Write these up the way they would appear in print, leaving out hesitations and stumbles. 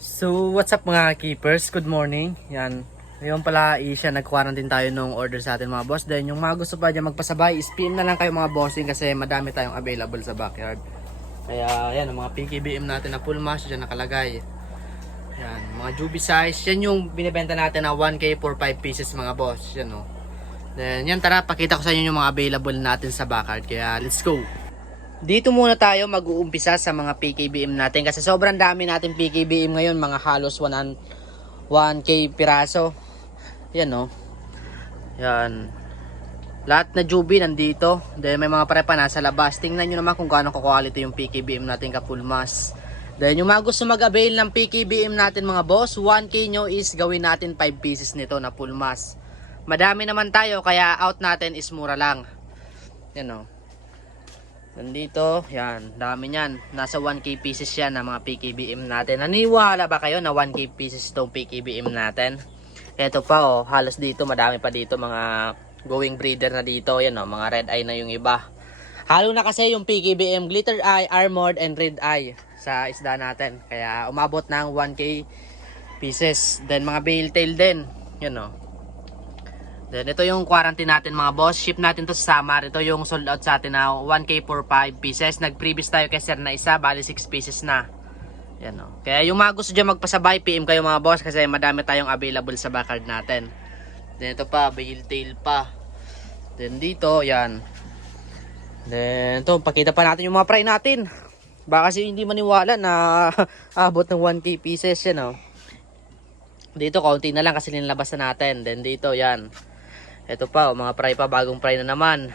So, what's up mga keepers? Good morning. Yan. Ngayon pala nag-quarantine tayo nung order sa atin mga boss. Then yung mga gusto pa dyan magpasabay, PM na lang kayo mga bossing kasi madami tayong available sa backyard. Kaya yan, ang mga PKBM natin na full mash dyan nakalagay. Yan, mga Juby size. Yan yung binibenta natin na 1K for 5 pieces mga boss. Yan o. Then yan, tara, pakita ko sa inyo yung mga available natin sa backyard. Kaya let's go. Dito muna tayo mag-uumpisa sa mga PKBM natin kasi sobrang dami natin PKBM ngayon, mga halos 1K piraso. Yan o. Yan. Lahat na Juby nandito. Then may mga pare pa nasa labas. Tingnan nyo naman kung gaano ka-quality yung PKBM natin ka full mass. Then yung mga gusto mag-avail ng PKBM natin mga boss, 1K nyo is gawin natin 5 pieces nito na full mass. Madami naman tayo kaya out natin is mura lang. Yan o. Nandito, yan, dami niyan. Nasa 1K pieces yan na mga PKBM natin. Naniwala ba kayo na 1K pieces itong PKBM natin? Ito pa oh, halos dito, madami pa dito mga going breeder na dito. Yan oh, mga red eye na yung iba. Halo na kasi yung PKBM glitter eye, armored and red eye sa isda natin. Kaya umabot ng 1K pieces. Then mga bale tail din. Yan oh. Then ito yung quarantine natin mga boss. Ship natin to sa Samar. Ito yung sold out sa atin na 1K for 5 pieces. Nag-previous tayo kay sir na isa. Bali 6 pieces na. Yan o. Kaya yung mga gusto dyan magpasabay, PM kayo mga boss. Kasi madami tayong available sa backyard natin. Then ito pa, bale tail pa. Then dito, yan. Then ito, pakita pa natin yung mga fry natin. Baka kasi hindi maniwala na abot ng 1K pieces. Yan o. Dito, kaunti na lang kasi linalabas na natin. Then dito, yan. Ito pa, mga fry pa, bagong fry na naman.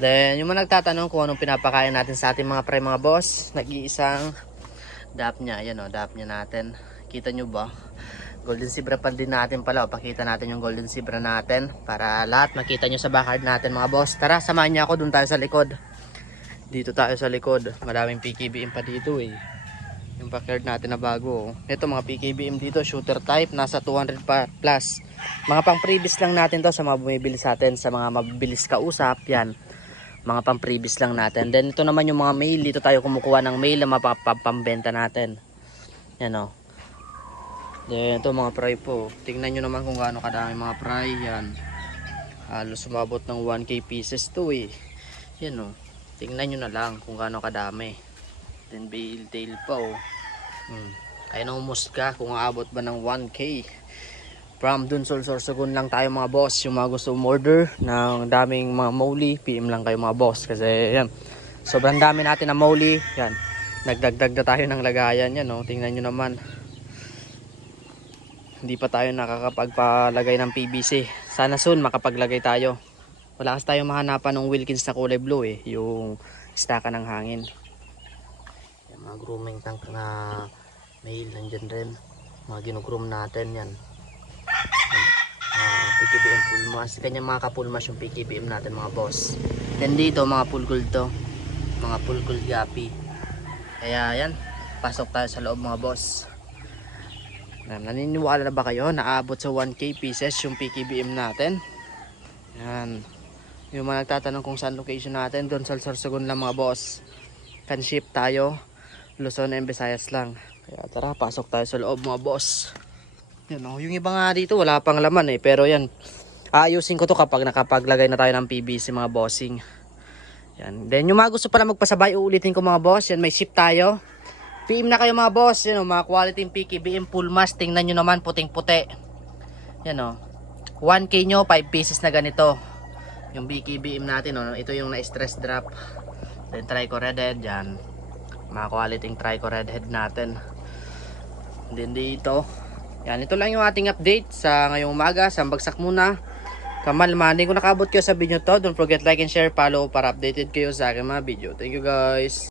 Then, yung mga nagtatanong kung anong pinapakain natin sa ating mga fry mga boss, nag-iisang dapnya. Ayan o, dapnya natin. Kita nyo ba? Golden Zebra pan din natin pala. O, pakita natin yung Golden Zebra natin para lahat makita nyo sa backyard natin mga boss. Tara, samahan niyo ako, dun tayo sa likod. Dito tayo sa likod. Maraming PKBM pa dito eh. Yung backyard natin na bago. Ito mga PKBM dito, shooter type, nasa 200 pa plus. Mga pang previous lang natin to sa mga bumibili sa atin, sa mga mabilis kausap, yan. Mga pang previous lang natin. Then ito naman yung mga mail, dito tayo kumukuha ng mail na mapapambenta natin. Yan o. Then ito mga fry po. Tingnan nyo naman kung gaano kadami mga fry, yan. Halos sumabot ng 1K pieces to eh. Yan o. Tingnan nyo na lang kung gaano kadami. Then bale tail pa oh. Kaya nang umusga kung aabot ba ng 1K. From dun Sorsogon lang tayo mga boss. Yung mga gusto order ng daming mga molly, PM lang kayo mga boss. Kasi yan, sobrang dami natin na molly. Yan, nagdagdag na tayo ng lagayan. Yan oh, tingnan nyo naman. Hindi pa tayo nakakapagpalagay ng PVC. Sana soon makapaglagay tayo. Wala kasi tayong mahanapan ng Wilkins na kulay blue eh. Yung staka ng hangin. Mga grooming tank na male nandyan rin, mga ginugroom natin yan. PKBM full mass, kanyang mga ka-full mass yung PKBM natin mga boss. Then dito mga full gold to, mga full gold gapi. Kaya yan, pasok tayo sa loob mga boss. Naniniwala na ba kayo na abot sa 1K pieces yung PKBM natin? Yan, yung mga nagtatanong kung saan location natin, doon sa Sorsogon lang mga boss. Can ship tayo Luzon and Visayas lang. Kaya tara, pasok tayo sa loob mga boss. Yan o, yung iba nga dito wala pang laman eh. Pero yan, aayusin ko to kapag nakapaglagay na tayo ng PVC mga bossing. Yan. Then yung mga gusto pala magpasabay, uulitin ko mga boss. Yan, may ship tayo. PM na kayo mga boss. Yan o, mga quality PKBM full mass. Tingnan nyo naman, puting puti. Yan o, 1K nyo, 5 pieces na ganito. Yung PKBM natin o, ito yung na-stress drop. Then trico redhead, yan. Mga quality trico redhead natin. Then dito, yan, ito lang yung ating update sa ngayong umaga. Sambagsak muna. Kamal Mani, kung nakabot kayo sa video to, don't forget like and share, follow para updated kayo sa aking mga video. Thank you guys.